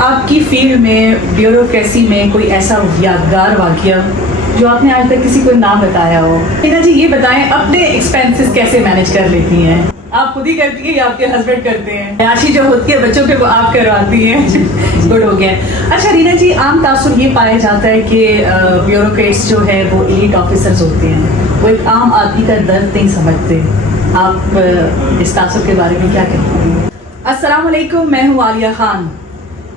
آپ کی فیلڈ میں بیوروکریسی میں کوئی ایسا یادگار واقعہ جو آپ نے آج تک کسی کو نہ بتایا ہو؟ رینا جی یہ بتائیں اپنے ایکسپینسز کیسے مینیج کر لیتی ہیں؟ آپ خود ہی کرتی ہیں یا آپ کے ہسبینڈ کرتے ہیں؟ عیاشی جو ہوتی ہے بچوں کے وہ آپ کرواتی ہیں. گڈ ہو گیا. اچھا رینا جی عام تاثر یہ پایا جاتا ہے کہ بیوروکریٹس جو ہے وہ ایلیٹ آفیسرز ہوتے ہیں, وہ ایک عام آدمی کا درد نہیں سمجھتے. آپ اس تاثر کے بارے میں کیا کہتے ہیں؟ السلام علیکم, میں ہوں عالیہ خان.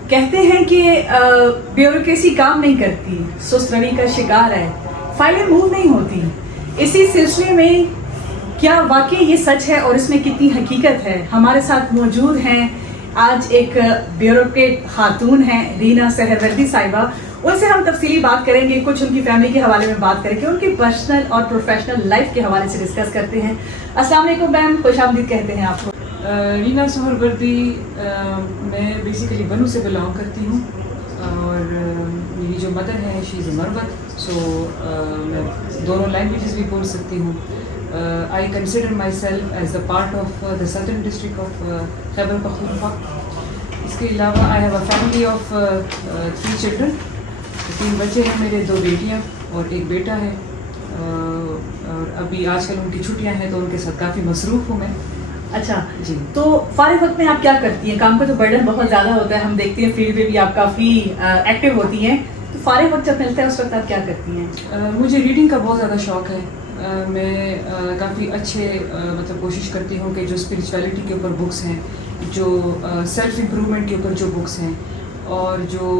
کہتے ہیں کہ بیوروکریسی کام نہیں کرتی, سست روی کا شکار ہے, فائلیں موو نہیں ہوتی. اسی سلسلے میں کیا واقعی یہ سچ ہے اور اس میں کتنی حقیقت ہے؟ ہمارے ساتھ موجود ہیں آج ایک بیوروکریٹ خاتون ہیں رینا سہروردی صاحبہ. ان سے ہم تفصیلی بات کریں گے, کچھ ان کی فیملی کے حوالے میں بات کریں گے, ان کی پرسنل اور پروفیشنل لائف کے حوالے سے ڈسکس کرتے ہیں. السلام علیکم میم, خوش آمدید کہتے ہیں آپ کو. رینا سہروردی, میں بیسیکلی بنو سے بلانگ کرتی ہوں اور میری جو مدر ہے شی از مربت, سو میں دونوں لینگویجز بھی بول سکتی ہوں. I consider myself as a part of the southern district of Khyber Pakhtunkhwa. اس کے علاوہ I have a family of 3 children. 3 بچے ہیں میرے, 2 بیٹیاں اور 1 بیٹا ہے. اور ابھی آج کل ان کی چھٹیاں ہیں تو ان کے ساتھ کافی مصروف ہوں میں. اچھا جی, تو فارغ وقت میں آپ کیا کرتی ہیں؟ کام کا تو برڈن بہت زیادہ ہوتا ہے, ہم دیکھتے ہیں فیلڈ میں بھی آپ کافی ایکٹیو ہوتی ہیں, تو فارغ وقت جب ملتا ہے اس وقت آپ کیا کرتی ہیں؟ مجھے ریڈنگ کا بہت زیادہ شوق ہے. میں کافی اچھے مطلب کوشش کرتی ہوں کہ جو اسپریچویلٹی کے اوپر بکس ہیں, جو سیلف امپرومنٹ کے اوپر جو بکس ہیں, اور جو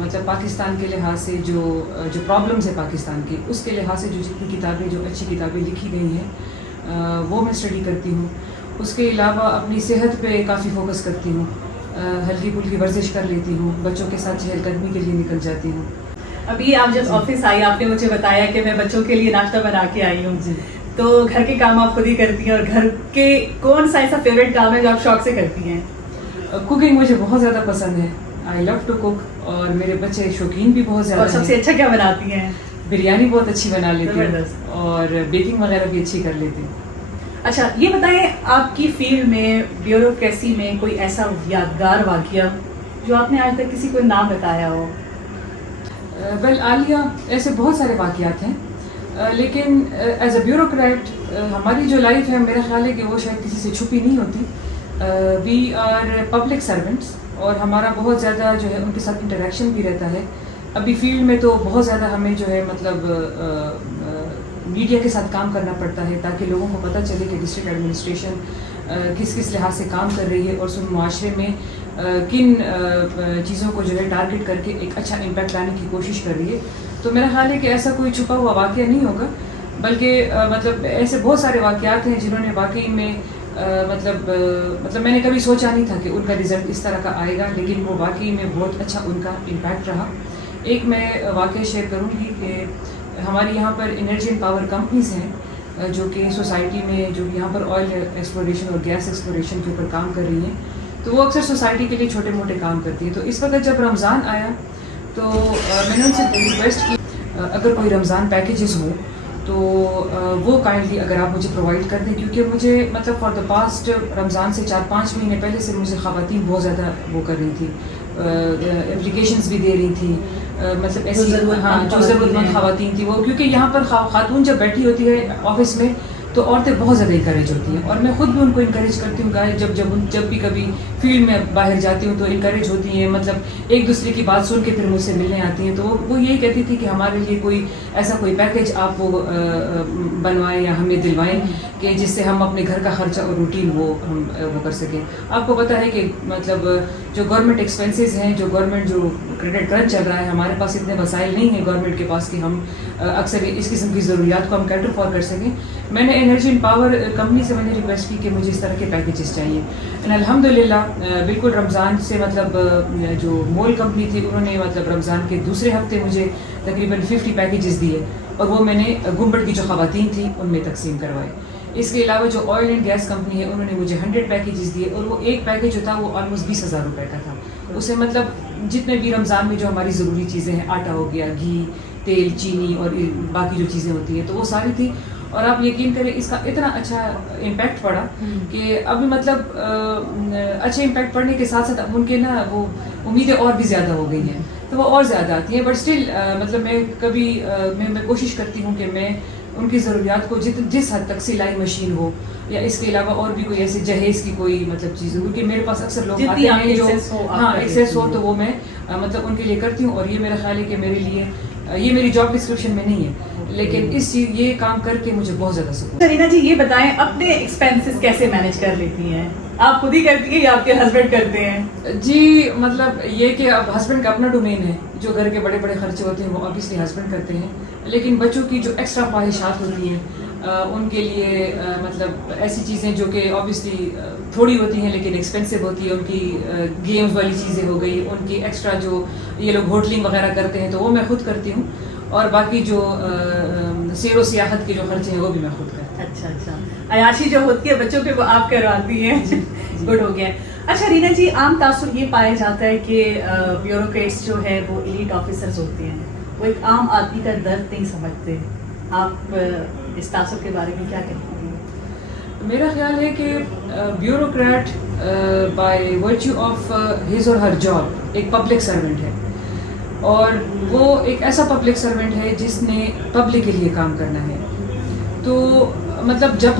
مطلب پاکستان کے لحاظ سے جو پرابلمس ہیں پاکستان کی, اس کے لحاظ سے جو جتنی کتابیں, جو اچھی کتابیں لکھی گئی ہیں وہ میں اسٹڈی کرتی ہوں. اس کے علاوہ اپنی صحت پہ کافی فوکس کرتی ہوں, ہلکی پھلکی ورزش کر لیتی ہوں, بچوں کے ساتھ چہل قدمی کے لیے نکل جاتی ہوں. ابھی آپ جب آفس آئی آپ نے مجھے بتایا کہ میں بچوں کے لیے ناشتہ بنا کے آئی ہوں, جی, تو گھر کے کام آپ خود ہی کرتی ہیں, اور گھر کے کون سا ایسا فیوریٹ کام ہے جو آپ شوق سے کرتی ہیں؟ کوکنگ مجھے بہت زیادہ پسند ہے. آئی لو ٹو کوک, اور میرے بچے شوقین بھی بہت زیادہ اور سب سے اچھا کیا بناتی ہیں؟ بریانی بہت اچھی بنا لیتی ہوں, اور بیکنگ وغیرہ بھی اچھی کر لیتی ہوں. اچھا یہ بتائیں آپ کی فیلڈ میں بیوروکریسی میں کوئی ایسا یادگار واقعہ جو آپ نے آج تک کسی کو نہ بتایا ہو؟ ویل عالیہ, ایسے بہت سارے واقعات ہیں, لیکن ایز اے بیوروکریٹ ہماری جو لائف ہے میرا خیال ہے کہ وہ شاید کسی سے چھپی نہیں ہوتی. وی آر پبلک سرونٹس, اور ہمارا بہت زیادہ جو ہے ان کے ساتھ انٹریکشن بھی رہتا ہے. ابھی فیلڈ میں تو بہت زیادہ ہمیں جو ہے مطلب میڈیا کے ساتھ کام کرنا پڑتا ہے تاکہ لوگوں کو پتہ چلے کہ ڈسٹرکٹ ایڈمنسٹریشن کس کس لحاظ سے کام کر رہی ہے, اور اس معاشرے میں کن چیزوں کو جو ہے ٹارگٹ کر کے ایک اچھا امپیکٹ لانے کی کوشش کر رہی ہے. تو میرا خیال ہے کہ ایسا کوئی چھپا ہوا واقعہ نہیں ہوگا, بلکہ مطلب ایسے بہت سارے واقعات ہیں جنہوں نے واقعی میں مطلب میں نے کبھی سوچا نہیں تھا کہ ان کا رزلٹ اس طرح کا آئے گا, لیکن وہ واقعی میں بہت اچھا ان کا امپیکٹ رہا. ایک میں واقعہ شیئر کروں گی کہ ہمارے یہاں پر انرجی اینڈ پاور کمپنیز ہیں جو کہ سوسائٹی میں جو یہاں پر آئل ایکسپلوریشن اور گیس ایکسپلوریشن کے اوپر کام کر رہی ہیں, تو وہ اکثر سوسائٹی کے لیے چھوٹے موٹے کام کرتی ہیں. تو اس وقت جب رمضان آیا تو میں نے ان سے ریکویسٹ کی اگر کوئی رمضان پیکیجز ہو تو وہ کائنڈلی اگر آپ مجھے پرووائڈ کر دیں, کیونکہ مجھے مطلب فار دا پاسٹ رمضان سے 4-5 مہینے پہلے سے مجھے خواتین بہت زیادہ وہ کر رہی تھی, اپلیکیشنز بھی دے رہی تھی, مطلب ایسی ہاں جو ضرورت مند خواتین تھی وہ, کیونکہ یہاں پر خاتون جب بیٹھی ہوتی ہے آفس میں تو عورتیں بہت زیادہ انکریج ہوتی ہیں, اور میں خود بھی ان کو انکریج کرتی ہوں. جب بھی کبھی فیلڈ میں باہر جاتی ہوں تو انکریج ہوتی ہیں, مطلب ایک دوسرے کی بات سن کے پھر مجھ سے ملنے آتی ہیں. تو وہ یہی کہتی تھی کہ ہمارے لیے کوئی ایسا کوئی پیکیج آپ وہ بنوائیں یا ہمیں دلوائیں کہ جس سے ہم اپنے گھر کا خرچہ اور روٹین وہ کر سکیں. آپ کو پتہ ہے کہ مطلب جو گورنمنٹ ایکسپینسز ہیں, جو گورنمنٹ جو کریڈٹ کرنچ چل رہا ہے, ہمارے پاس اتنے وسائل نہیں ہیں گورنمنٹ کے پاس کہ ہم اکثر اس قسم کی ضروریات کو ہم کیٹر فار کر سکیں. میں نے انرجی اینڈ پاور کمپنی سے میں نے ریکویسٹ کی کہ مجھے اس طرح کے پیکیجز چاہیے. اینڈ الحمدللہ بالکل رمضان سے مطلب جو مول کمپنی تھی انہوں نے مطلب رمضان کے دوسرے ہفتے مجھے تقریباً 50 پیکیجز دیے, اور وہ میں نے گنبد کی جو خواتین تھیں ان میں تقسیم کروائے. اس کے علاوہ جو آئل اینڈ گیس کمپنی ہے انہوں نے مجھے 100 پیکیجز دیے, اور وہ ایک پیکیج جو تھا وہ آلموسٹ 20,000 روپے کا تھا. اسے مطلب جتنے بھی رمضان میں جو ہماری ضروری چیزیں ہیں, آٹا ہو گیا, گھی, تیل, چینی اور باقی جو چیزیں ہوتی ہیں, تو وہ ساری تھی. اور آپ یقین کریں اس کا اتنا اچھا امپیکٹ پڑا کہ ابھی مطلب اچھے امپیکٹ پڑنے کے ساتھ ساتھ اب ان کے نا وہ امیدیں اور بھی زیادہ ہو گئی ہیں تو وہ اور زیادہ آتی ہیں. بٹ اسٹل مطلب میں کبھی میں کوشش کرتی ہوں کہ میں ان کی ضروریات کو جس حد تک سلائی مشین ہو یا اس کے علاوہ اور بھی کوئی ایسے جہیز کی کوئی مطلب چیز ہو, کیونکہ میرے پاس اکثر لوگ آتے ہیں جو ایکسیس ہو تو وہ میں مطلب ان کے لیے کرتی ہوں. اور یہ میرا خیال ہے کہ میرے لیے یہ میری جاب ڈسکرپشن میں نہیں ہے, لیکن یہ کام کر کے مجھے بہت زیادہ سکون. سرینا جی یہ بتائیں اپنے ایکسپینسز کیسے مینیج کر لیتی ہیں؟ آپ خود ہی کرتی ہیں یا آپ کے ہسبینڈ کرتے ہیں؟ جی مطلب یہ کہ اب ہسبینڈ کا اپنا ڈومین ہے, جو گھر کے بڑے بڑے خرچے ہوتے ہیں وہ obviously ہسبینڈ کرتے ہیں, لیکن بچوں کی جو ایکسٹرا خواہشات ہوتی ہیں ان کے لیے مطلب ایسی چیزیں جو کہ obviously تھوڑی ہوتی ہیں لیکن ایکسپینسو ہوتی ہے, ان کی گیمز والی چیزیں ہو گئی, ان کی ایکسٹرا جو یہ لوگ ہوٹلنگ وغیرہ کرتے ہیں تو وہ میں خود کرتی ہوں, اور باقی جو سیر و سیاحت کے جو خرچے ہیں وہ بھی میں خود کرتی ہوں. اچھا عیاشی جو ہوتی ہے بچوں پہ وہ آپ کرواتی ہیں. گڈ ہو گیا. اچھا رینا جی عام تاثر یہ پایا جاتا ہے کہ بیوروکریٹس جو ہے وہ ایلیٹ آفیسرز ہوتے ہیں, وہ ایک عام آدمی کا درد نہیں سمجھتے. آپ اس تاثر کے بارے میں کیا کہتے ہیں؟ میرا خیال ہے کہ bureaucrat by virtue of his or Hare job ایک پبلک سرونٹ ہے, اور وہ ایک ایسا پبلک سرونٹ ہے جس نے پبلک کے لیے کام کرنا ہے. تو مطلب جب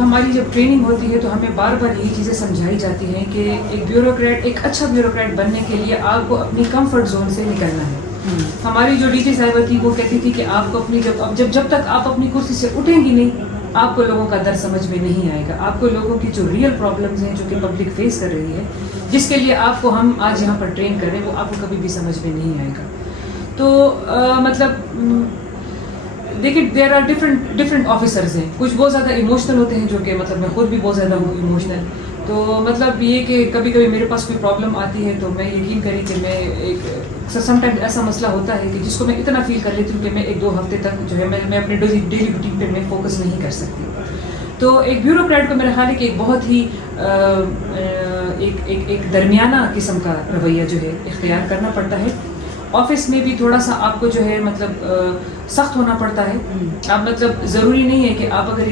ٹریننگ ہوتی ہے تو ہمیں بار بار یہی چیزیں سمجھائی جاتی ہیں کہ ایک بیوروکریٹ, ایک اچھا بیوروکریٹ بننے کے لیے آپ کو اپنی کمفرٹ زون سے نکلنا ہے. ہماری جو ڈی جی صاحبہ تھی وہ کہتی تھی کہ آپ کو اپنی جب تک آپ اپنی کرسی سے اٹھیں گی نہیں آپ کو لوگوں کا درد سمجھ میں نہیں آئے گا, آپ کو لوگوں کی جو ریئل پرابلمز ہیں جو کہ پبلک فیس کر رہی ہے, جس کے لیے آپ کو ہم آج یہاں پر ٹرین کر رہے ہیں, وہ آپ کو کبھی بھی سمجھ میں نہیں آئے گا. تو مطلب دیکھیں دیر آر ڈفرینٹ آفیسرز ہیں, کچھ بہت زیادہ ایموشنل ہوتے ہیں جو کہ مطلب میں خود بھی بہت زیادہ ہوں ایموشنل. تو مطلب یہ کہ کبھی کبھی میرے پاس کوئی پرابلم آتی ہے تو میں یقین کریں کہ میں ایک سم ٹائم ایسا مسئلہ ہوتا ہے کہ جس کو میں اتنا فیل کر لیتی ہوں کہ میں 1-2 ہفتے تک جو ہے میں اپنے ڈیلی روٹین پہ میں فوکس نہیں کر سکتی. تو ایک بیوروکریٹ کو میرا خیال ہے کہ ایک بہت ہی ایک درمیانہ قسم کا رویہ جو ہے اختیار کرنا پڑتا ہے. آفس میں بھی تھوڑا سا آپ کو جو ہے مطلب سخت ہونا پڑتا ہے. اب مطلب ضروری نہیں ہے کہ آپ اگر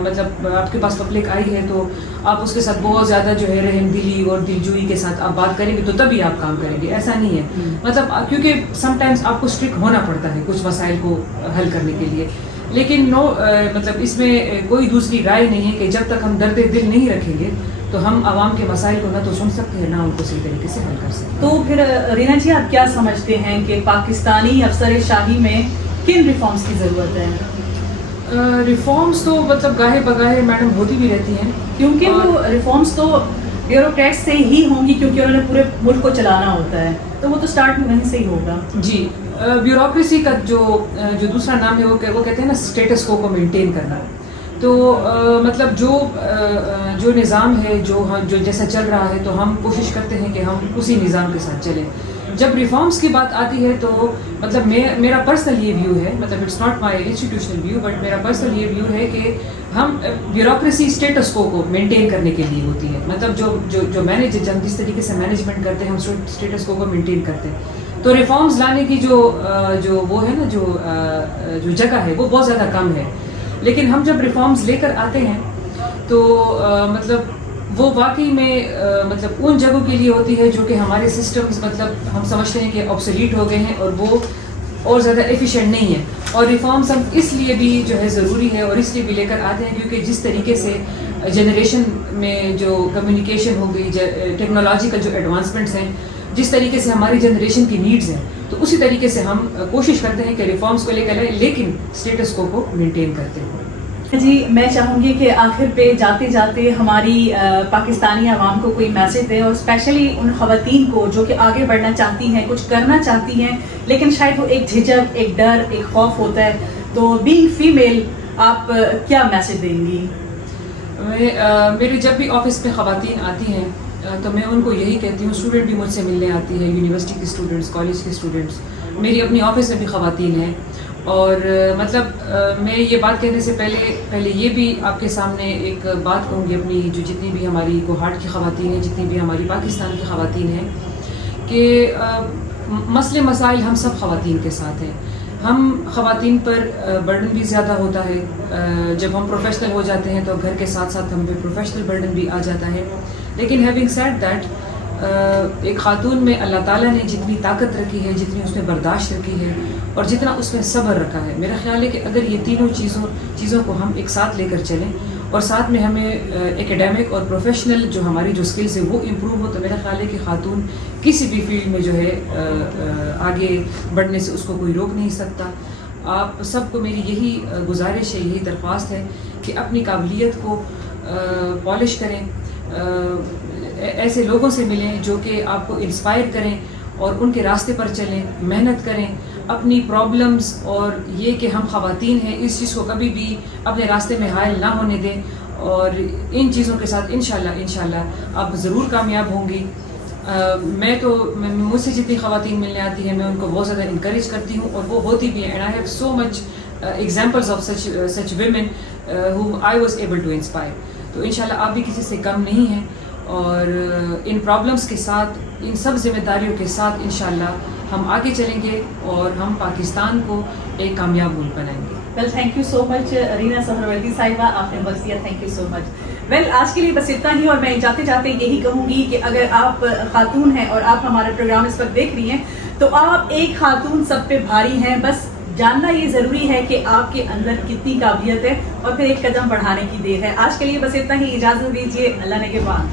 مطلب آپ کے پاس پبلک آئی ہے تو آپ اس کے ساتھ بہت زیادہ جو ہے رحم دلی اور دلجوئی کے ساتھ آپ بات کریں گے تو تبھی آپ کام کریں گے, ایسا نہیں ہے. مطلب کیونکہ سم ٹائمز آپ کو اسٹرکٹ ہونا پڑتا ہے کچھ مسائل کو حل کرنے کے لیے, لیکن مطلب اس میں کوئی دوسری رائے نہیں ہے کہ جب تک ہم درد دل نہیں رکھیں گے تو ہم عوام کے مسائل کو نہ تو سن سکتے ہیں نہ ان کو صحیح طریقے سے حل کر سکتے. تو پھر رینا جی آپ کیا سمجھتے ہیں کہ پاکستانی افسر شاہی میں کن ریفارمز کی ضرورت ہے؟ ریفارمز تو مطلب گاہے بگاہے میڈم ہوتی بھی رہتی ہیں, کیونکہ وہ ریفارمز تو بیوروکریٹ سے ہی ہوں گی کیونکہ انہوں نے پورے ملک کو چلانا ہوتا ہے, تو وہ تو اسٹارٹ میں وہیں سے ہی ہوگا. جی بیوروکریسی کا جو دوسرا نام ہے وہ کہتے ہیں نا اسٹیٹس کو مینٹین کرنا. تو مطلب جو نظام ہے جو جیسا چل رہا ہے تو ہم کوشش کرتے ہیں کہ ہم اسی نظام کے ساتھ چلیں. جب ریفارمز کی بات آتی ہے تو مطلب میرا پرسنل یہ ویو ہے, مطلب it's not my institutional view but میرا پرسنل یہ ویو ہے کہ ہم بیوروکریسی اسٹیٹس کو مینٹین کرنے کے لیے ہوتی ہے. مطلب جو جس طریقے سے مینجمنٹ کرتے ہیں ہم اسٹیٹس کو مینٹین کرتے ہیں. تو ریفارمز لانے کی جو وہ ہے نا جو جگہ ہے وہ بہت زیادہ کم ہے, لیکن ہم جب ریفارمز لے کر آتے ہیں تو مطلب وہ واقعی میں مطلب ان جگہوں کے لیے ہوتی ہے جو کہ ہمارے سسٹمز مطلب ہم سمجھتے ہیں کہ آبسولیٹ ہو گئے ہیں اور وہ اور زیادہ ایفیشینٹ نہیں ہے. اور ریفارمز ہم اس لیے بھی جو ہے ضروری ہے اور اس لیے بھی لے کر آتے ہیں کیونکہ جس طریقے سے جنریشن میں جو کمیونیکیشن ہو گئی, ٹیکنالوجیکل جو ایڈوانسمنٹس ہیں, جس طریقے سے ہماری جنریشن کی نیڈز ہیں, تو اسی طریقے سے ہم کوشش کرتے ہیں کہ ریفارمز کو لے کر آئیں لیکن اسٹیٹس کو مینٹین کرتے ہیں. جی میں چاہوں گی کہ آخر پہ جاتے جاتے ہماری پاکستانی عوام کو کوئی میسج دیں, اور اسپیشلی ان خواتین کو جو کہ آگے بڑھنا چاہتی ہیں, کچھ کرنا چاہتی ہیں, لیکن شاید وہ ایک جھجک, ایک ڈر, ایک خوف ہوتا ہے. تو بینگ فیمیل آپ کیا میسج دیں گی؟ میرے جب بھی آفس پہ خواتین آتی ہیں تو میں ان کو یہی کہتی ہوں, اسٹوڈنٹ بھی مجھ سے ملنے آتی ہے, یونیورسٹی کے اسٹوڈنٹس, کالج کے اسٹوڈنٹس, میری اپنی آفس میں بھی خواتین ہیں. اور مطلب میں یہ بات کہنے سے پہلے یہ بھی آپ کے سامنے ایک بات کہوں گی اپنی جو جتنی بھی ہماری کوہاٹ کی خواتین ہیں, جتنی بھی ہماری پاکستان کی خواتین ہیں, کہ مسئلے مسائل ہم سب خواتین کے ساتھ ہیں. ہم خواتین پر برڈن بھی زیادہ ہوتا ہے, جب ہم پروفیشنل ہو جاتے ہیں تو گھر کے ساتھ ساتھ ہم پہ پروفیشنل برڈن بھی آ جاتا ہے. لیکن ہیونگ سیڈ دیٹ ایک خاتون میں اللہ تعالیٰ نے جتنی طاقت رکھی ہے، جتنی اس میں برداشت رکھی ہے اور جتنا اس میں صبر رکھا ہے، میرا خیال ہے کہ اگر یہ تینوں چیزوں کو ہم ایک ساتھ لے کر چلیں اور ساتھ میں ہمیں ایکیڈیمک اور پروفیشنل جو ہماری جو سکلز ہے وہ امپروو ہو، تو میرا خیال ہے کہ خاتون کسی بھی فیلڈ میں جو ہے آگے بڑھنے سے اس کو کوئی روک نہیں سکتا۔ آپ سب کو میری یہی گزارش ہے، یہی درخواست ہے کہ اپنی قابلیت کو پالش کریں، ایسے لوگوں سے ملیں جو کہ آپ کو انسپائر کریں اور ان کے راستے پر چلیں، محنت کریں، اپنی پرابلمز اور یہ کہ ہم خواتین ہیں اس چیز کو کبھی بھی اپنے راستے میں حائل نہ ہونے دیں، اور ان چیزوں کے ساتھ انشاءاللہ آپ ضرور کامیاب ہوں گی۔ مجھ سے جتنی خواتین ملنے آتی ہیں میں ان کو بہت زیادہ انکریج کرتی ہوں اور وہ ہوتی بھی ہیں، and I have so much examples of such women whom I was able to inspire۔ تو انشاءاللہ آپ بھی کسی سے کم نہیں ہیں، اور ان پرابلمس کے ساتھ، ان سب ذمہ داریوں کے ساتھ انشاءاللہ ہم آگے چلیں گے اور ہم پاکستان کو ایک کامیاب ملک بنائیں گے۔ Well thank you so much Reena Suhrawardy صاحبہ، آپ نے وقت دیا، thank you so much. Well آج کے لیے بس اتنا ہی، اور میں جاتے جاتے یہی کہوں گی کہ اگر آپ خاتون ہیں اور آپ ہمارا پروگرام اس وقت دیکھ رہی ہیں تو آپ ایک خاتون سب پہ بھاری ہیں، بس جاننا یہ ضروری ہے کہ آپ کے اندر کتنی قابلیت ہے اور پھر ایک قدم بڑھانے کی دیر ہے۔ آج کے لیے بس اتنا ہی، اجازت دیجیے، اللہ نگہبان۔